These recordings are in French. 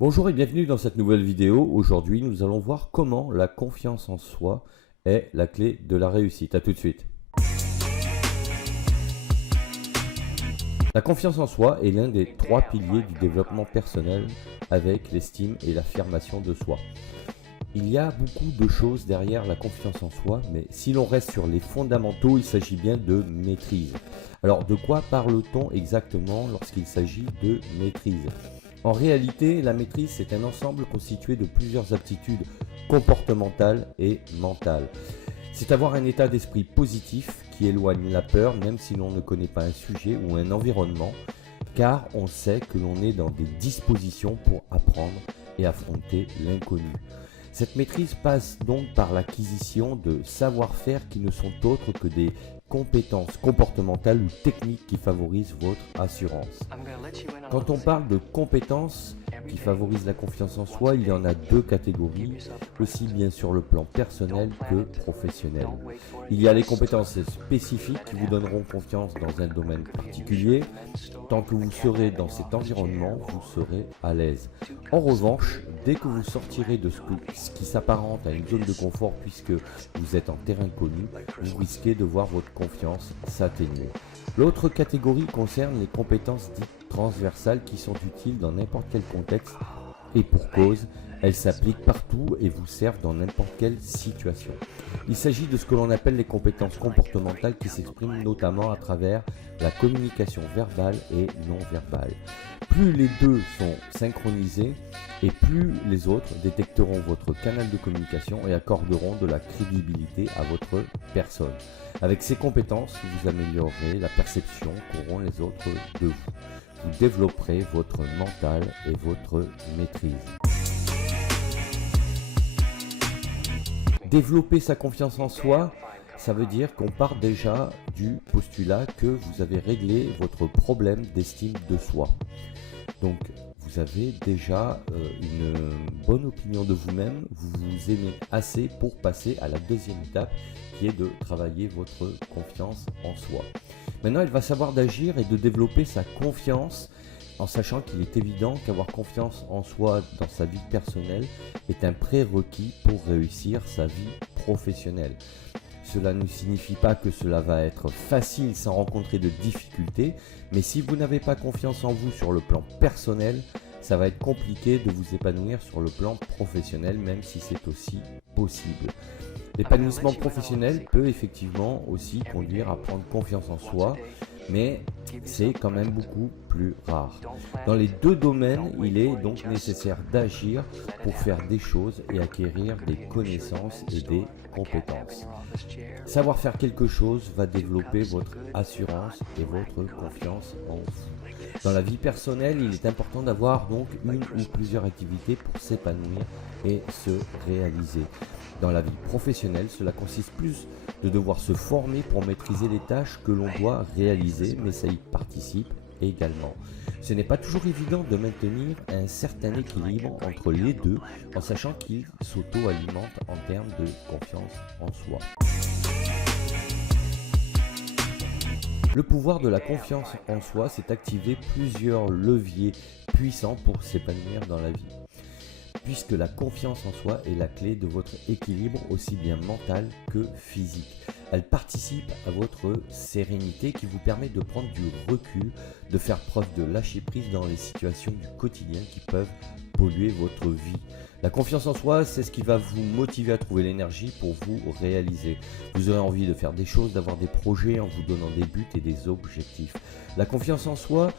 Bonjour et bienvenue dans cette nouvelle vidéo. Aujourd'hui, nous allons voir comment la confiance en soi est la clé de la réussite. A tout de suite. La confiance en soi est l'un des trois piliers du développement personnel avec l'estime et l'affirmation de soi. Il y a beaucoup de choses derrière la confiance en soi, mais si l'on reste sur les fondamentaux, il s'agit bien de maîtrise. Alors, de quoi parle-t-on exactement lorsqu'il s'agit de maîtrise ? En réalité, la maîtrise, c'est un ensemble constitué de plusieurs aptitudes comportementales et mentales. C'est avoir un état d'esprit positif qui éloigne la peur, même si l'on ne connaît pas un sujet ou un environnement, car on sait que l'on est dans des dispositions pour apprendre et affronter l'inconnu. Cette maîtrise passe donc par l'acquisition de savoir-faire qui ne sont autres que des compétences comportementales ou techniques qui favorisent votre assurance. Quand on parle de compétences qui favorisent la confiance en soi, il y en a deux catégories, aussi bien sur le plan personnel que professionnel. Il y a les compétences spécifiques qui vous donneront confiance dans un domaine particulier. Tant que vous serez dans cet environnement, vous serez à l'aise. En revanche, dès que vous sortirez de ce qui s'apparente à une zone de confort puisque vous êtes en terrain connu, vous risquez de voir votre confiance s'atténuer. L'autre catégorie concerne les compétences dites transversales qui sont utiles dans n'importe quel contexte et pour cause, elles s'appliquent partout et vous servent dans n'importe quelle situation. Il s'agit de ce que l'on appelle les compétences comportementales qui s'expriment notamment à travers la communication verbale et non verbale. Plus les deux sont synchronisés et plus les autres détecteront votre canal de communication et accorderont de la crédibilité à votre personne. Avec ces compétences, vous améliorerez la perception qu'auront les autres de vous. Vous développerez votre mental et votre maîtrise. Développer sa confiance en soi, ça veut dire qu'on part déjà du postulat que vous avez réglé votre problème d'estime de soi. Donc, vous avez déjà une bonne opinion de vous-même, vous vous aimez assez pour passer à la deuxième étape qui est de travailler votre confiance en soi. Maintenant, il va savoir d'agir et de développer sa confiance en sachant qu'il est évident qu'avoir confiance en soi dans sa vie personnelle est un prérequis pour réussir sa vie professionnelle. Cela ne signifie pas que cela va être facile sans rencontrer de difficultés, mais si vous n'avez pas confiance en vous sur le plan personnel, ça va être compliqué de vous épanouir sur le plan professionnel, même si c'est aussi possible. L'épanouissement professionnel peut effectivement aussi conduire à prendre confiance en soi, mais c'est quand même beaucoup plus rare. Dans les deux domaines, il est donc nécessaire d'agir pour faire des choses et acquérir des connaissances et des compétences. Savoir faire quelque chose va développer votre assurance et votre confiance en vous. Dans la vie personnelle, il est important d'avoir donc une ou plusieurs activités pour s'épanouir et se réaliser. Dans la vie professionnelle, cela consiste plus de devoir se former pour maîtriser les tâches que l'on doit réaliser, mais ça y participe également. Ce n'est pas toujours évident de maintenir un certain équilibre entre les deux, en sachant qu'ils s'auto-alimentent en termes de confiance en soi. Le pouvoir de la confiance en soi, c'est activer plusieurs leviers puissants pour s'épanouir dans la vie. Puisque la confiance en soi est la clé de votre équilibre aussi bien mental que physique. Elle participe à votre sérénité qui vous permet de prendre du recul, de faire preuve de lâcher prise dans les situations du quotidien qui peuvent polluer votre vie. La confiance en soi, c'est ce qui va vous motiver à trouver l'énergie pour vous réaliser. Vous aurez envie de faire des choses, d'avoir des projets en vous donnant des buts et des objectifs. La confiance en soi,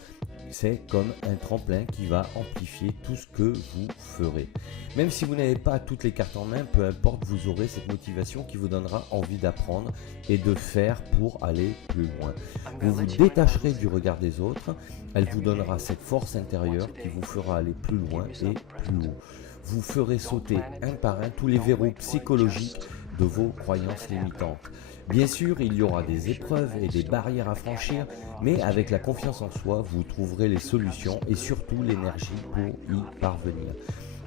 c'est comme un tremplin qui va amplifier tout ce que vous ferez. Même si vous n'avez pas toutes les cartes en main, peu importe, vous aurez cette motivation qui vous donnera envie d'apprendre et de faire pour aller plus loin. Vous vous détacherez du regard des autres, elle vous donnera cette force intérieure qui vous fera aller plus loin et plus haut. Vous ferez sauter un par un tous les verrous psychologiques de vos croyances limitantes. Bien sûr, il y aura des épreuves et des barrières à franchir, mais avec la confiance en soi, vous trouverez les solutions et surtout l'énergie pour y parvenir.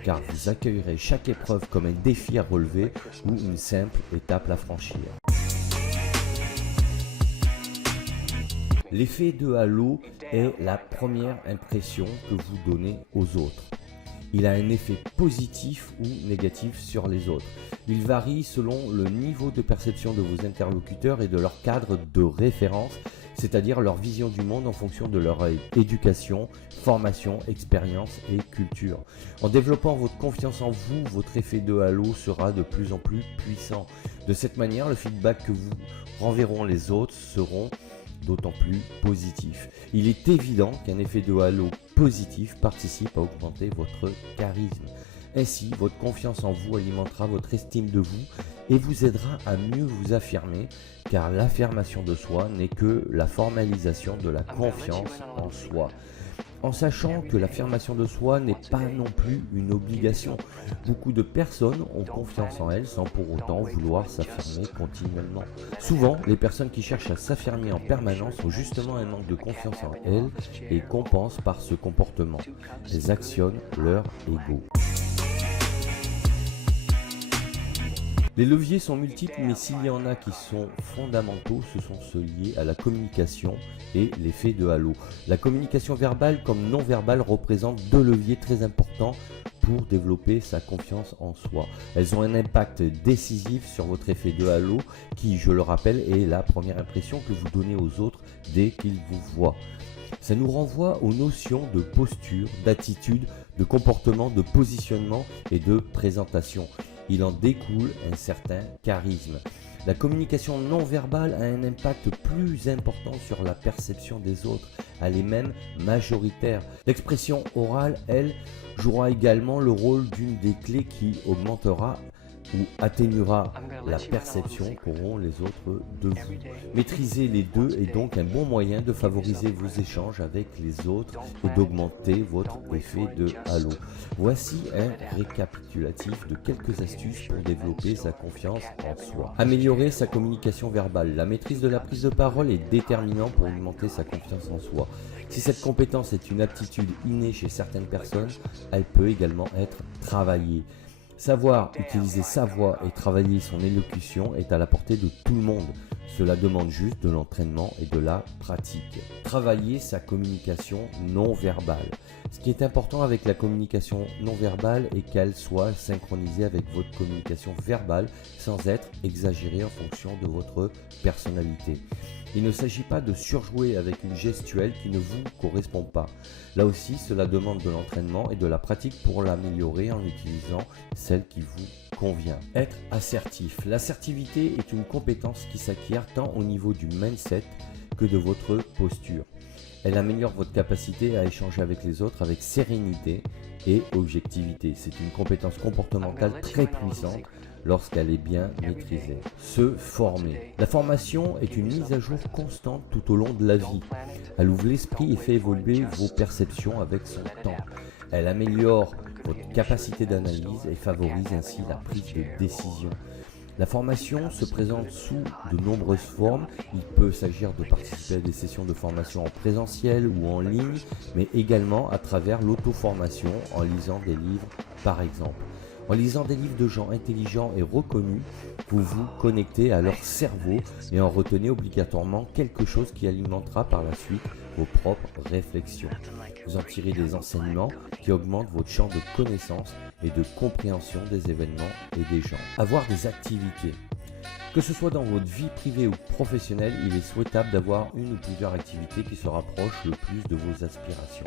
Car vous accueillerez chaque épreuve comme un défi à relever ou une simple étape à franchir. L'effet de halo est la première impression que vous donnez aux autres. Il a un effet positif ou négatif sur les autres. Il varie selon le niveau de perception de vos interlocuteurs et de leur cadre de référence, c'est-à-dire leur vision du monde en fonction de leur éducation, formation, expérience et culture. En développant votre confiance en vous, votre effet de halo sera de plus en plus puissant. De cette manière, le feedback que vous renverront les autres seront d'autant plus positif. Il est évident qu'un effet de halo positif participe à augmenter votre charisme. Ainsi, votre confiance en vous alimentera votre estime de vous et vous aidera à mieux vous affirmer, car l'affirmation de soi n'est que la formalisation de la confiance en soi. En sachant que l'affirmation de soi n'est pas non plus une obligation. Beaucoup de personnes ont confiance en elles sans pour autant vouloir s'affirmer continuellement. Souvent, les personnes qui cherchent à s'affirmer en permanence ont justement un manque de confiance en elles et compensent par ce comportement. Elles actionnent leur ego. Les leviers sont multiples, mais s'il y en a qui sont fondamentaux, ce sont ceux liés à la communication et l'effet de halo. La communication verbale comme non verbale représente deux leviers très importants pour développer sa confiance en soi. Elles ont un impact décisif sur votre effet de halo qui, je le rappelle, est la première impression que vous donnez aux autres dès qu'ils vous voient. Ça nous renvoie aux notions de posture, d'attitude, de comportement, de positionnement et de présentation. Il en découle un certain charisme. La communication non verbale a un impact plus important sur la perception des autres. Elle est même majoritaire. L'expression orale, elle, jouera également le rôle d'une des clés qui augmentera ou atténuera la perception qu'auront les autres de vous. Maîtriser les deux est donc un bon moyen de favoriser vos échanges avec les autres et d'augmenter votre effet de halo. Voici un récapitulatif de quelques astuces pour développer sa confiance en soi. Améliorer sa communication verbale. La maîtrise de la prise de parole est déterminante pour augmenter sa confiance en soi. Si cette compétence est une aptitude innée chez certaines personnes, elle peut également être travaillée. Savoir utiliser sa voix et travailler son élocution est à la portée de tout le monde. Cela demande juste de l'entraînement et de la pratique. Travailler sa communication non verbale. Ce qui est important avec la communication non verbale est qu'elle soit synchronisée avec votre communication verbale sans être exagérée en fonction de votre personnalité. Il ne s'agit pas de surjouer avec une gestuelle qui ne vous correspond pas. Là aussi, cela demande de l'entraînement et de la pratique pour l'améliorer en utilisant celle qui vous convient. Être assertif. L'assertivité est une compétence qui s'acquiert tant au niveau du mindset que de votre posture. Elle améliore votre capacité à échanger avec les autres avec sérénité et objectivité. C'est une compétence comportementale très puissante lorsqu'elle est bien maîtrisée. Se former. La formation est une mise à jour constante tout au long de la vie. Elle ouvre l'esprit et fait évoluer vos perceptions avec son temps. Elle améliore votre capacité d'analyse et favorise ainsi la prise de décision. La formation se présente sous de nombreuses formes. Il peut s'agir de participer à des sessions de formation en présentiel ou en ligne, mais également à travers l'auto-formation en lisant des livres par exemple. En lisant des livres de gens intelligents et reconnus, vous vous connectez à leur cerveau et en retenez obligatoirement quelque chose qui alimentera par la suite vos propres réflexions. Vous en tirez des enseignements qui augmentent votre champ de connaissances et de compréhension des événements et des gens. Avoir des activités. Que ce soit dans votre vie privée ou professionnelle, il est souhaitable d'avoir une ou plusieurs activités qui se rapprochent le plus de vos aspirations.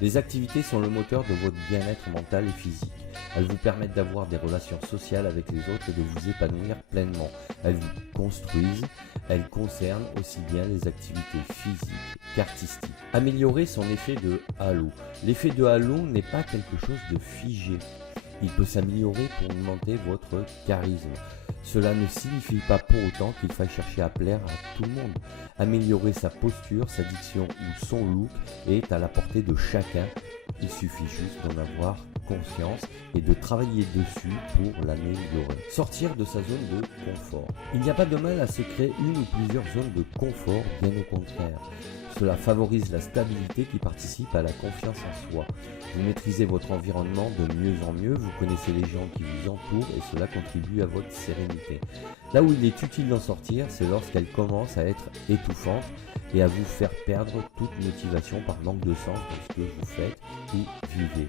Les activités sont le moteur de votre bien-être mental et physique. Elles vous permettent d'avoir des relations sociales avec les autres et de vous épanouir pleinement. Elles vous construisent, elles concernent aussi bien les activités physiques qu'artistiques. Améliorer son effet de halo. L'effet de halo n'est pas quelque chose de figé. Il peut s'améliorer pour augmenter votre charisme. Cela ne signifie pas pour autant qu'il faille chercher à plaire à tout le monde. Améliorer sa posture, sa diction ou son look est à la portée de chacun. Il suffit juste d'en avoir conscience et de travailler dessus pour l'améliorer. Sortir de sa zone de confort. Il n'y a pas de mal à se créer une ou plusieurs zones de confort, bien au contraire. Cela favorise la stabilité qui participe à la confiance en soi. Vous maîtrisez votre environnement de mieux en mieux, vous connaissez les gens qui vous entourent et cela contribue à votre sérénité. Là où il est utile d'en sortir, c'est lorsqu'elle commence à être étouffante et à vous faire perdre toute motivation par manque de sens dans ce que vous faites ou vivez.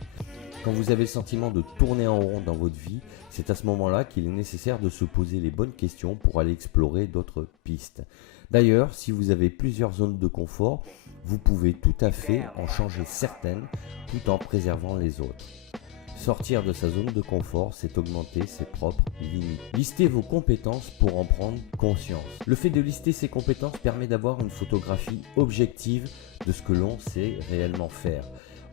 Quand vous avez le sentiment de tourner en rond dans votre vie, c'est à ce moment-là qu'il est nécessaire de se poser les bonnes questions pour aller explorer d'autres pistes. D'ailleurs, si vous avez plusieurs zones de confort, vous pouvez tout à fait en changer certaines tout en préservant les autres. Sortir de sa zone de confort, c'est augmenter ses propres limites. Listez vos compétences pour en prendre conscience. Le fait de lister ses compétences permet d'avoir une photographie objective de ce que l'on sait réellement faire.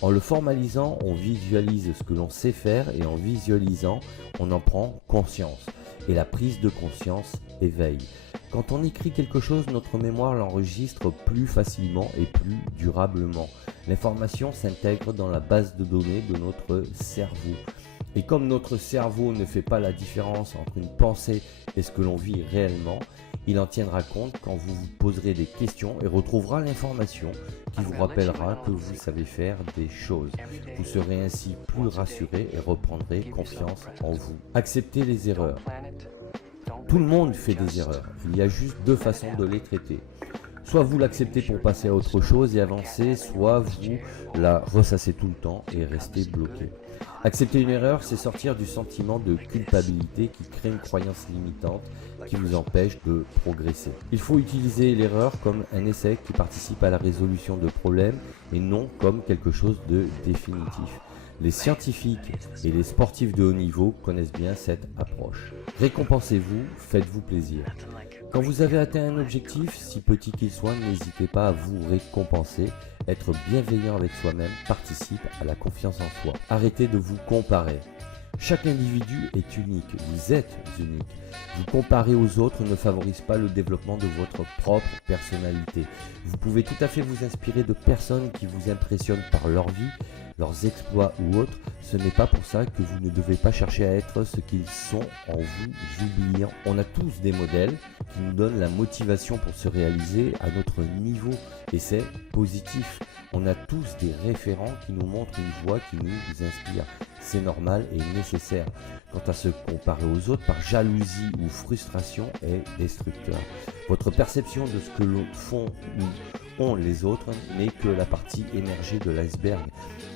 En le formalisant, on visualise ce que l'on sait faire et en visualisant, on en prend conscience. Et la prise de conscience éveille. Quand on écrit quelque chose, notre mémoire l'enregistre plus facilement et plus durablement. L'information s'intègre dans la base de données de notre cerveau. Et comme notre cerveau ne fait pas la différence entre une pensée et ce que l'on vit réellement, il en tiendra compte quand vous vous poserez des questions et retrouvera l'information qui vous rappellera que vous savez faire des choses. Vous serez ainsi plus rassuré et reprendrez confiance en vous. Acceptez les erreurs. Tout le monde fait des erreurs. Il y a juste deux façons de les traiter. Soit vous l'acceptez pour passer à autre chose et avancer, soit vous la ressassez tout le temps et restez bloqué. Accepter une erreur, c'est sortir du sentiment de culpabilité qui crée une croyance limitante qui vous empêche de progresser. Il faut utiliser l'erreur comme un essai qui participe à la résolution de problèmes et non comme quelque chose de définitif. Les scientifiques et les sportifs de haut niveau connaissent bien cette approche. Récompensez-vous, faites-vous plaisir. Quand vous avez atteint un objectif, si petit qu'il soit, n'hésitez pas à vous récompenser. Être bienveillant avec soi-même participe à la confiance en soi. Arrêtez de vous comparer. Chaque individu est unique, vous êtes unique. Vous comparer aux autres ne favorise pas le développement de votre propre personnalité. Vous pouvez tout à fait vous inspirer de personnes qui vous impressionnent par leur vie, leurs exploits ou autres. Ce n'est pas pour ça que vous ne devez pas chercher à être ce qu'ils sont en vous oubliant. On a tous des modèles qui nous donnent la motivation pour se réaliser à notre niveau et c'est positif. On a tous des référents qui nous montrent une voie qui nous inspire. C'est normal et nécessaire. Quant à se comparer aux autres par jalousie ou frustration est destructeur. Votre perception de ce que font ou ont les autres n'est que la partie émergée de l'iceberg.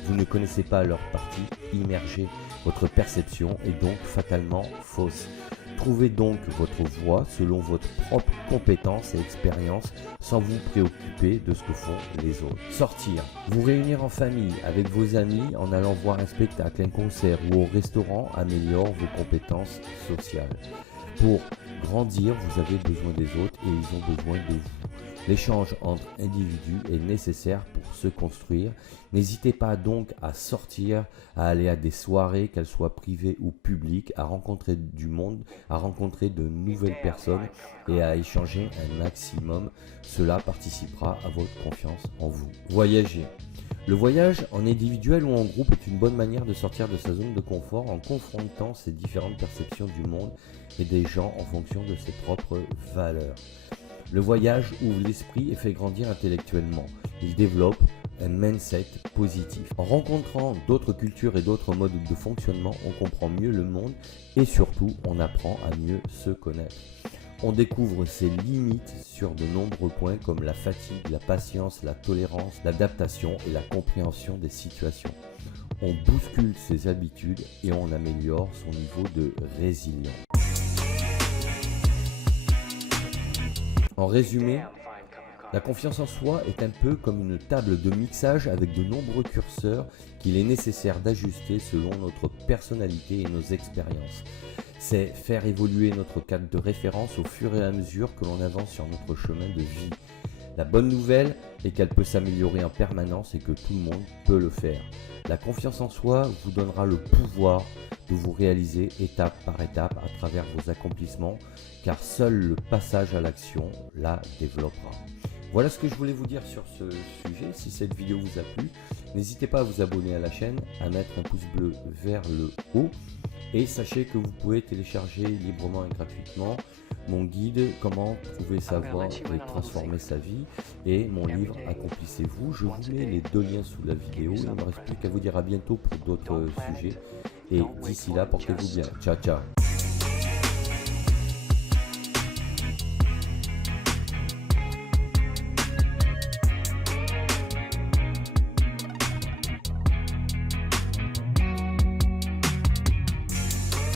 Vous ne connaissez pas leur partie immergée. Votre perception est donc fatalement fausse. Trouvez donc votre voie selon votre propre compétence et expérience sans vous préoccuper de ce que font les autres. Sortir. Vous réunir en famille, avec vos amis, en allant voir un spectacle, un concert ou au restaurant améliore vos compétences sociales. Pour grandir, vous avez besoin des autres et ils ont besoin de vous. L'échange entre individus est nécessaire pour se construire. N'hésitez pas donc à sortir, à aller à des soirées, qu'elles soient privées ou publiques, à rencontrer du monde, à rencontrer de nouvelles personnes et à échanger un maximum. Cela participera à votre confiance en vous. Voyager. Le voyage en individuel ou en groupe est une bonne manière de sortir de sa zone de confort en confrontant ses différentes perceptions du monde et des gens en fonction de ses propres valeurs. Le voyage ouvre l'esprit et fait grandir intellectuellement. Il développe un mindset positif. En rencontrant d'autres cultures et d'autres modes de fonctionnement, on comprend mieux le monde et surtout, on apprend à mieux se connaître. On découvre ses limites sur de nombreux points comme la fatigue, la patience, la tolérance, l'adaptation et la compréhension des situations. On bouscule ses habitudes et on améliore son niveau de résilience. En résumé, la confiance en soi est un peu comme une table de mixage avec de nombreux curseurs qu'il est nécessaire d'ajuster selon notre personnalité et nos expériences. C'est faire évoluer notre cadre de référence au fur et à mesure que l'on avance sur notre chemin de vie. La bonne nouvelle est qu'elle peut s'améliorer en permanence et que tout le monde peut le faire. La confiance en soi vous donnera le pouvoir de vous réaliser étape par étape à travers vos accomplissements, car seul le passage à l'action la développera. Voilà ce que je voulais vous dire sur ce sujet. Si cette vidéo vous a plu, n'hésitez pas à vous abonner à la chaîne, à mettre un pouce bleu vers le haut et sachez que vous pouvez télécharger librement et gratuitement mon guide Comment trouver sa voie et transformer sa vie et mon livre Accomplissez-vous. Je vous mets les deux liens sous la vidéo. Il ne me reste plus qu'à vous dire à bientôt pour d'autres sujets et d'ici là, portez-vous bien. Ciao, ciao.